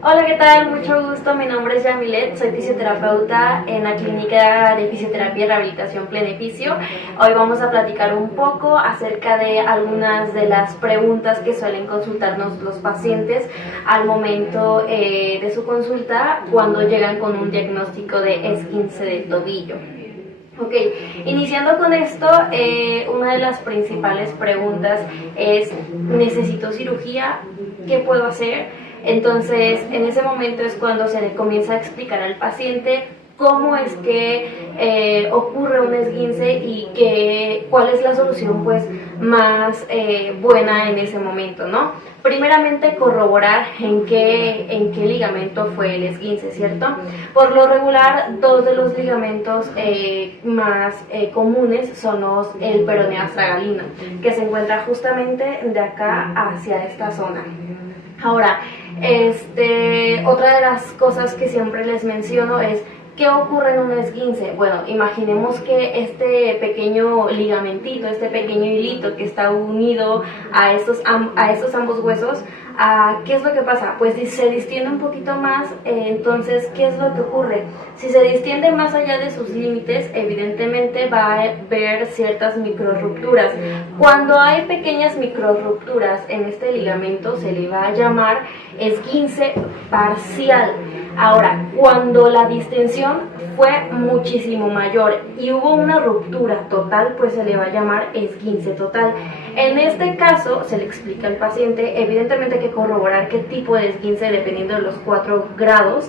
Hola, ¿qué tal? Mucho gusto, mi nombre es Yamilet, soy fisioterapeuta en la Clínica de Fisioterapia y Rehabilitación Pleneficio. Hoy vamos a platicar un poco acerca de algunas de las preguntas que suelen consultarnos los pacientes al momento de su consulta cuando llegan con un diagnóstico de esguince de tobillo. Ok, iniciando con esto, una de las principales preguntas es: ¿necesito cirugía? ¿Qué puedo hacer? Entonces, en ese momento es cuando se le comienza a explicar al paciente cómo es que ocurre un esguince y cuál es la solución pues más buena en ese momento, ¿no? Primeramente, corroborar en qué ligamento fue el esguince, ¿cierto? Por lo regular, dos de los ligamentos más comunes son el peroneo astragalino, que se encuentra justamente de acá hacia esta zona. Ahora, otra de las cosas que siempre les menciono es: ¿qué ocurre en un esguince? Bueno, imaginemos que este pequeño ligamentito, este pequeño hilito que está unido a estos ambos huesos, ¿qué es lo que pasa? Pues se distiende un poquito más. Entonces, ¿qué es lo que ocurre? Si se distiende más allá de sus límites, evidentemente va a haber ciertas microrrupturas. Cuando hay pequeñas microrrupturas en este ligamento, se le va a llamar esguince parcial. Ahora, cuando la distensión fue muchísimo mayor y hubo una ruptura total, pues se le va a llamar esguince total. En este caso, se le explica al paciente, evidentemente hay que corroborar qué tipo de esguince, dependiendo de los 4 grados,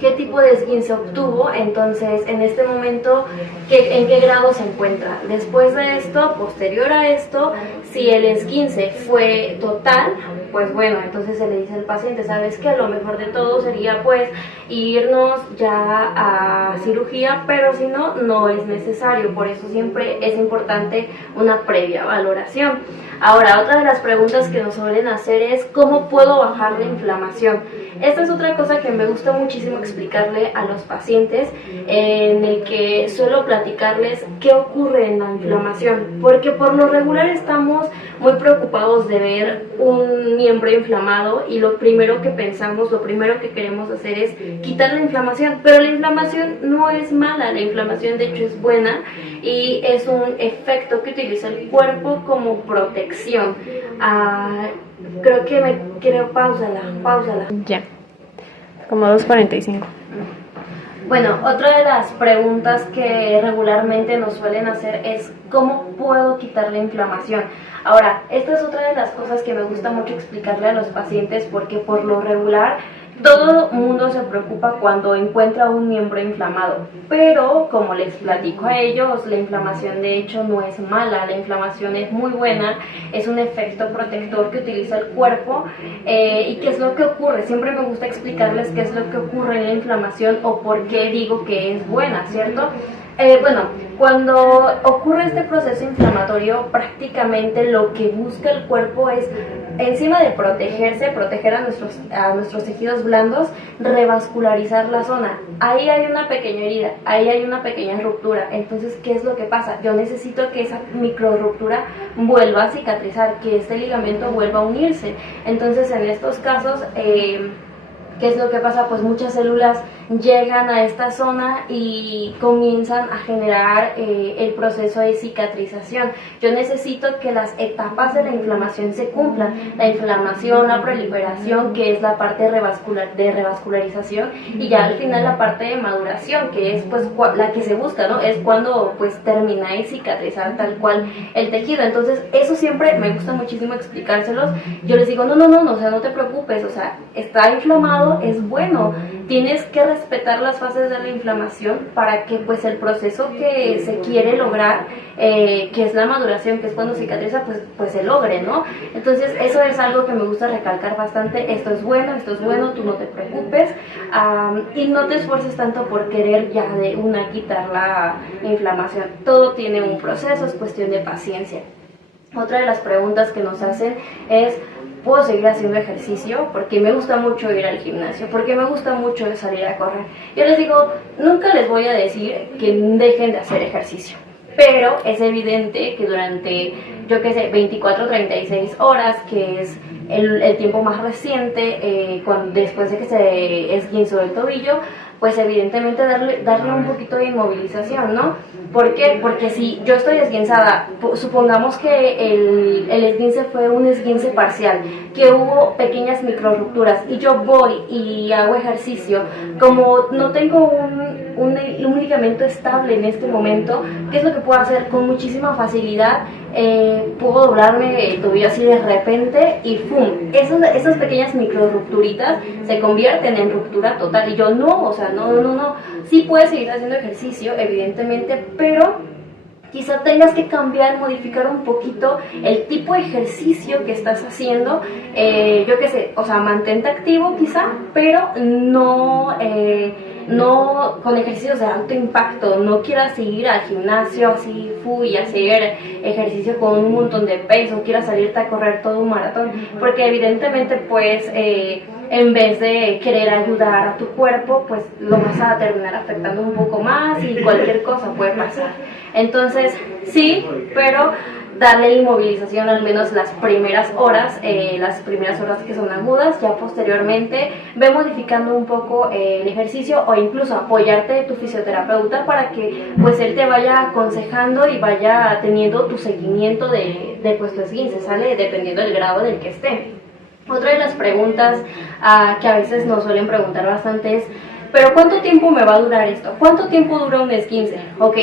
qué tipo de esguince obtuvo. Entonces, en este momento, en qué grado se encuentra. Después de esto, posterior a esto, si el esguince fue total, pues bueno, entonces se le dice al paciente: sabes que lo mejor de todo sería pues irnos ya a cirugía, pero si no, no es necesario. Por eso siempre es importante una previa valoración. Ahora, otra de las preguntas que nos suelen hacer es: ¿cómo puedo bajar la inflamación? Esta es otra cosa que me gusta muchísimo explicarle a los pacientes, en el que suelo platicarles qué ocurre en la inflamación, porque por lo regular estamos muy preocupados de ver un miembro inflamado y lo primero que pensamos, lo primero que queremos hacer es quitar la inflamación, pero la inflamación no es mala, la inflamación de hecho es buena y es un efecto que utiliza el cuerpo como protección. Páusala. Ya, como 2:45. Bueno, otra de las preguntas que regularmente nos suelen hacer es: ¿cómo puedo quitar la inflamación? Ahora, esta es otra de las cosas que me gusta mucho explicarle a los pacientes, porque por lo regular todo mundo se preocupa cuando encuentra un miembro inflamado, pero como les platico a ellos, la inflamación de hecho no es mala, la inflamación es muy buena, es un efecto protector que utiliza el cuerpo. ¿Y qué es lo que ocurre? Siempre me gusta explicarles qué es lo que ocurre en la inflamación o por qué digo que es buena, ¿cierto? Bueno, cuando ocurre este proceso inflamatorio, prácticamente lo que busca el cuerpo es, encima de proteger a nuestros tejidos blandos, revascularizar la zona. Ahí hay una pequeña herida, ahí hay una pequeña ruptura. Entonces, ¿qué es lo que pasa? Yo necesito que esa micro ruptura vuelva a cicatrizar, que este ligamento vuelva a unirse. Entonces, en estos casos, ¿qué es lo que pasa? Pues muchas células llegan a esta zona y comienzan a generar el proceso de cicatrización. Yo necesito que las etapas de la inflamación se cumplan. La inflamación, la proliferación, que es la parte de revascularización, y ya al final la parte de maduración, que es pues la que se busca, ¿no? Es cuando pues termina y cicatrizar tal cual el tejido. Entonces, eso siempre me gusta muchísimo explicárselos. Yo les digo: no, o sea, no te preocupes, o sea, está inflamado, es bueno, tienes que respetar las fases de la inflamación para que pues el proceso que se quiere lograr, que es la maduración, que es cuando cicatriza, pues se logre, ¿no? Entonces, eso es algo que me gusta recalcar bastante: esto es bueno, tú no te preocupes, y no te esfuerces tanto por querer ya de una quitar la inflamación. Todo tiene un proceso, es cuestión de paciencia. Otra de las preguntas que nos hacen es: ¿puedo seguir haciendo ejercicio? Porque me gusta mucho ir al gimnasio, porque me gusta mucho salir a correr. Yo les digo, nunca les voy a decir que dejen de hacer ejercicio, pero es evidente que durante, 24 36 horas, que es el tiempo más reciente, después de que se esguinzó el tobillo, pues evidentemente darle un poquito de inmovilización, ¿no? ¿Por qué? Porque si yo estoy esguinzada, supongamos que el esguince fue un esguince parcial, que hubo pequeñas micro rupturas y yo voy y hago ejercicio, como no tengo un ligamento estable en este momento, ¿qué es lo que puedo hacer? Con muchísima facilidad puedo doblarme el tobillo así de repente y ¡pum! Esas pequeñas micro rupturitas se convierten en ruptura total y yo no, o sea, no, sí puedes seguir haciendo ejercicio, evidentemente, pero quizá tengas que cambiar, modificar un poquito el tipo de ejercicio que estás haciendo, yo qué sé, o sea, mantente activo quizá, pero no con ejercicios de alto impacto, no quieras ir al gimnasio así, y hacer ejercicio con un montón de peso, quieras salirte a correr todo un maratón, porque evidentemente pues en vez de querer ayudar a tu cuerpo, pues lo vas a terminar afectando un poco más y cualquier cosa puede pasar. Entonces, sí, pero darle inmovilización al menos las primeras horas que son agudas, ya posteriormente ve modificando un poco el ejercicio o incluso apoyarte de tu fisioterapeuta para que pues él te vaya aconsejando y vaya teniendo tu seguimiento de pues tu esguince, ¿sale? Dependiendo del grado del que esté. Otra de las preguntas que a veces nos suelen preguntar bastante es, ¿pero cuánto tiempo me va a durar esto? ¿Cuánto tiempo dura un esguince? Ok,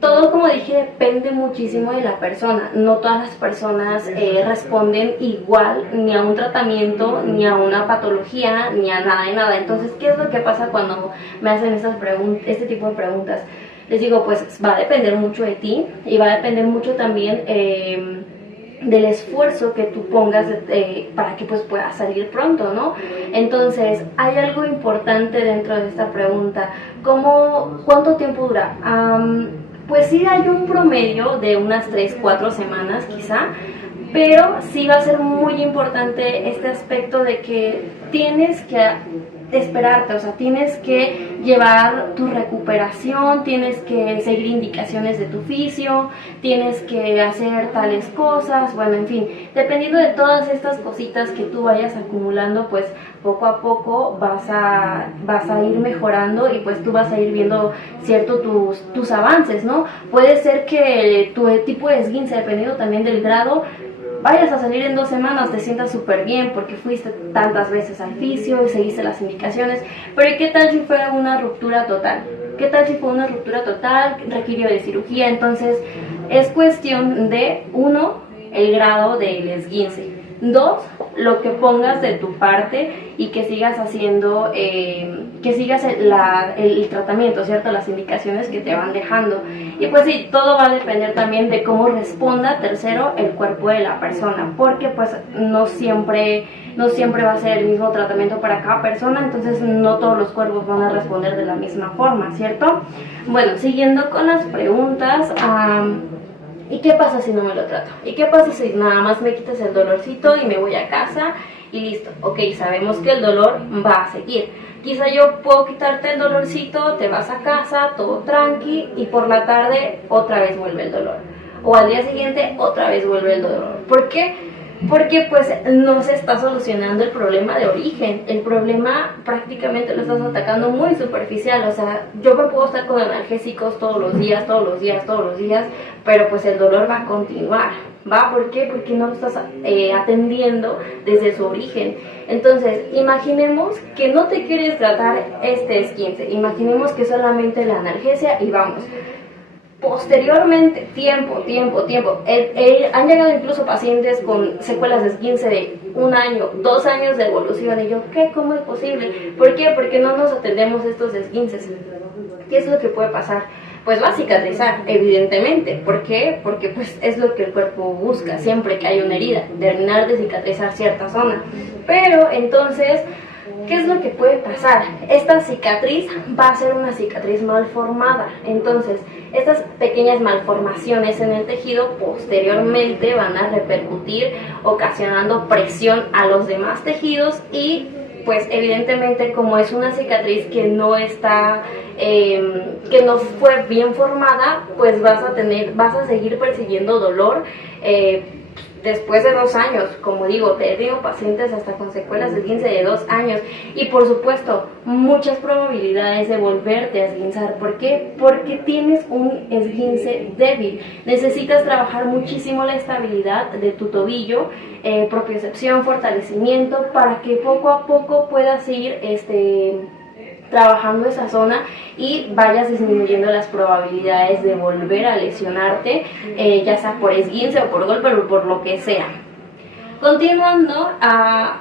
todo, como dije, depende muchísimo de la persona. No todas las personas responden igual ni a un tratamiento, ni a una patología, ni a nada de nada. Entonces, ¿qué es lo que pasa cuando me hacen este tipo de preguntas? Les digo, pues va a depender mucho de ti y va a depender mucho también del esfuerzo que tú pongas para que pues puedas salir pronto, ¿no? Entonces, hay algo importante dentro de esta pregunta. ¿Cuánto tiempo dura? Pues sí hay un promedio de unas 3-4 semanas quizá, pero sí va a ser muy importante este aspecto de que tienes que esperarte, o sea, tienes que llevar tu recuperación, tienes que seguir indicaciones de tu fisio, tienes que hacer tales cosas, bueno, en fin, dependiendo de todas estas cositas que tú vayas acumulando, pues poco a poco vas a ir mejorando y pues tú vas a ir viendo tus avances, ¿no? Puede ser que tu tipo de esguince, dependiendo también del grado, vayas a salir en 2 semanas, te sientas súper bien porque fuiste tantas veces al fisio y seguiste las indicaciones, pero ¿qué tal si fue una ruptura total? ¿Qué tal si fue una ruptura total, requirió de cirugía? Entonces es cuestión de, 1, el grado del esguince, 2, lo que pongas de tu parte y que sigas haciendo, que sigas el tratamiento, ¿cierto? Las indicaciones que te van dejando. Y pues sí, todo va a depender también de cómo responda, tercero, el cuerpo de la persona, porque pues no siempre va a ser el mismo tratamiento para cada persona, entonces no todos los cuerpos van a responder de la misma forma, ¿cierto? Bueno, siguiendo con las preguntas, ¿y qué pasa si no me lo trato? ¿Y qué pasa si nada más me quitas el dolorcito y me voy a casa y listo? Ok, sabemos que el dolor va a seguir. Quizá yo puedo quitarte el dolorcito, te vas a casa, todo tranqui, y por la tarde otra vez vuelve el dolor. O al día siguiente otra vez vuelve el dolor. ¿Por qué? Porque pues no se está solucionando el problema de origen. El problema prácticamente lo estás atacando muy superficial. O sea, yo me puedo estar con analgésicos todos los días, pero pues el dolor va a continuar. ¿Va? ¿Por qué? Porque no lo estás atendiendo desde su origen. Entonces, imaginemos que no te quieres tratar este esguince. Imaginemos que solamente la analgesia y vamos. Posteriormente, tiempo, han llegado incluso pacientes con secuelas de esguince de 1 año, 2 años de evolución, y yo, ¿qué? ¿Cómo es posible? ¿Por qué? Porque no nos atendemos estos esguinces. ¿Qué es lo que puede pasar? Pues va a cicatrizar, evidentemente. ¿Por qué? Porque pues es lo que el cuerpo busca, siempre que hay una herida, terminar de cicatrizar cierta zona. Pero entonces, ¿qué es lo que puede pasar? Esta cicatriz va a ser una cicatriz mal formada. Entonces, estas pequeñas malformaciones en el tejido posteriormente van a repercutir, ocasionando presión a los demás tejidos y pues evidentemente como es una cicatriz que no fue bien formada, pues vas a seguir percibiendo dolor después de 2 años, como digo, he tenido pacientes hasta con secuelas de esguince de 2 años y por supuesto muchas probabilidades de volverte a esguinzar. ¿Por qué? Porque tienes un esguince débil. Necesitas trabajar muchísimo la estabilidad de tu tobillo, propiocepción, fortalecimiento, para que poco a poco puedas ir trabajando esa zona y vayas disminuyendo las probabilidades de volver a lesionarte, ya sea por esguince o por golpe o por lo que sea. Continuando,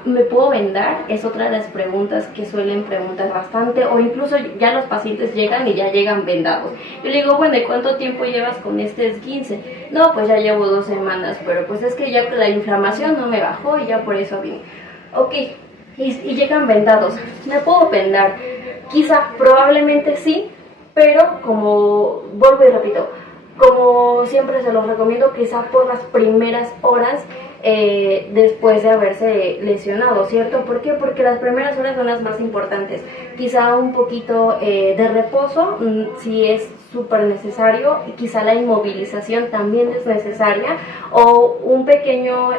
¿me puedo vendar? Es otra de las preguntas que suelen preguntar bastante, o incluso ya los pacientes llegan y ya llegan vendados. Yo le digo, bueno, ¿y cuánto tiempo llevas con este esguince? No, pues ya llevo 2 semanas, pero pues es que ya la inflamación no me bajó y ya por eso vine. Ok, y llegan vendados. ¿Me puedo vendar? Quizá, probablemente sí, pero como vuelvo y repito, como siempre se los recomiendo, quizá por las primeras horas después de haberse lesionado, ¿cierto? ¿Por qué? Porque las primeras horas son las más importantes. Quizá un poquito de reposo, si es súper necesario, y quizá la inmovilización también es necesaria, o un pequeño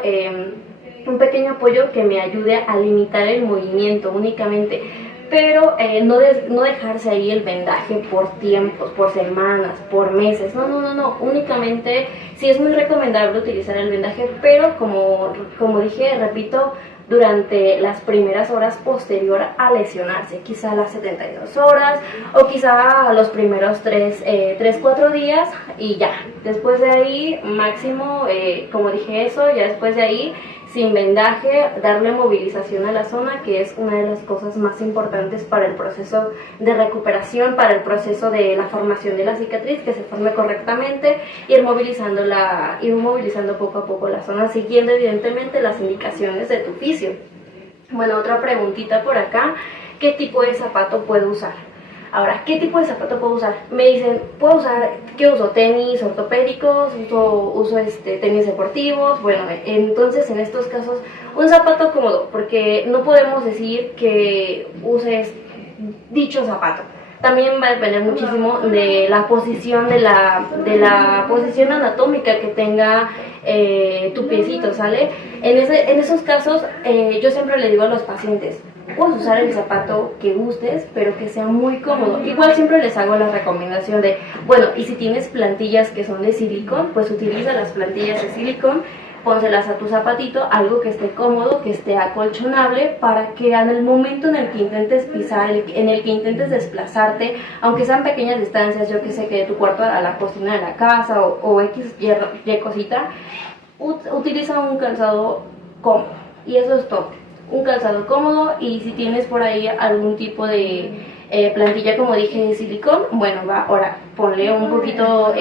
apoyo que me ayude a limitar el movimiento únicamente. Pero no dejarse ahí el vendaje por tiempos, por semanas, por meses. No. Únicamente sí es muy recomendable utilizar el vendaje, pero como dije, repito, durante las primeras horas posterior a lesionarse, quizá las 72 horas o quizá los primeros 3-4 días y ya. Después de ahí, máximo, como dije eso, ya después de ahí, sin vendaje, darle movilización a la zona, que es una de las cosas más importantes para el proceso de recuperación, para el proceso de la formación de la cicatriz, que se forme correctamente, ir movilizando poco a poco la zona, siguiendo evidentemente las indicaciones de tu fisio. Bueno, otra preguntita por acá, ¿qué tipo de zapato puedo usar? Ahora, ¿qué tipo de zapato puedo usar? Me dicen, ¿qué uso? ¿Tenis ortopédicos? ¿Uso tenis deportivos? Bueno, entonces en estos casos, un zapato cómodo, porque no podemos decir que uses dicho zapato. También va a depender muchísimo de la posición, de la posición anatómica que tenga tu piecito, ¿sale? En esos casos, yo siempre le digo a los pacientes, puedes usar el zapato que gustes, pero que sea muy cómodo. Igual siempre les hago la recomendación de, bueno, y si tienes plantillas que son de silicón, pues utiliza las plantillas de silicón, pónselas a tu zapatito, algo que esté cómodo, que esté acolchonable, para que en el momento en el que intentes pisar, en el que intentes desplazarte, aunque sean pequeñas distancias, yo que sé, que de tu cuarto a la cocina de la casa o X, Y cosita, utiliza un calzado cómodo, y eso es todo. Un calzado cómodo, y si tienes por ahí algún tipo de plantilla, como dije, de silicón, bueno, ahora ponle un poquito,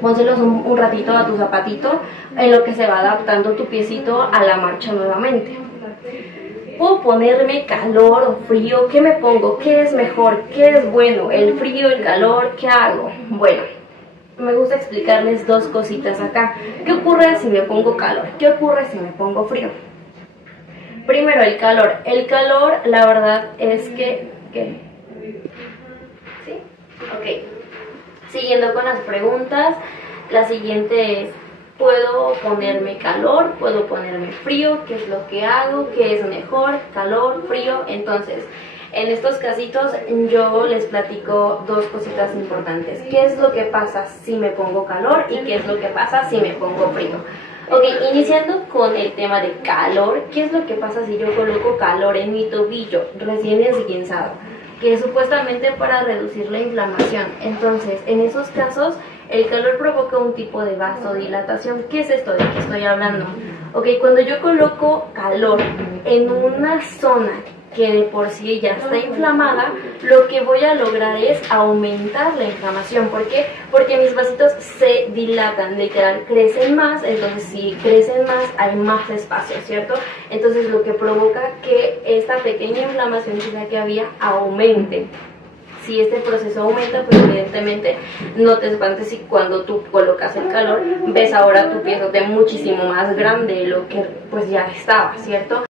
pónselos un ratito a tu zapatito, en lo que se va adaptando tu piecito a la marcha nuevamente. ¿Puedo ponerme calor o frío? ¿Qué me pongo? ¿Qué es mejor? ¿Qué es bueno? ¿El frío, el calor? ¿Qué hago? Bueno, me gusta explicarles 2 cositas acá. ¿Qué ocurre si me pongo calor? ¿Qué ocurre si me pongo frío? Primero, el calor. El calor, la verdad es que... ¿Sí? Ok. Siguiendo con las preguntas, la siguiente es, ¿puedo ponerme calor? ¿Puedo ponerme frío? ¿Qué es lo que hago? ¿Qué es mejor? ¿Calor? ¿Frío? Entonces, en estos casitos yo les platico 2 cositas importantes. ¿Qué es lo que pasa si me pongo calor? ¿Y qué es lo que pasa si me pongo frío? Ok, iniciando con el tema de calor, ¿qué es lo que pasa si yo coloco calor en mi tobillo recién esguinzado? Que es supuestamente para reducir la inflamación. Entonces, en esos casos, el calor provoca un tipo de vasodilatación. ¿Qué es esto de que estoy hablando? Ok, cuando yo coloco calor en una zona que de por sí ya está inflamada, lo que voy a lograr es aumentar la inflamación. ¿Por qué? Porque mis vasitos se dilatan, literal, crecen más. Entonces si crecen más hay más espacio, ¿cierto? Entonces lo que provoca que esta pequeña inflamación que había aumente. Si este proceso aumenta, pues evidentemente no te espantes si cuando tú colocas el calor ves ahora tu piezote muchísimo más grande de lo que pues ya estaba, ¿cierto?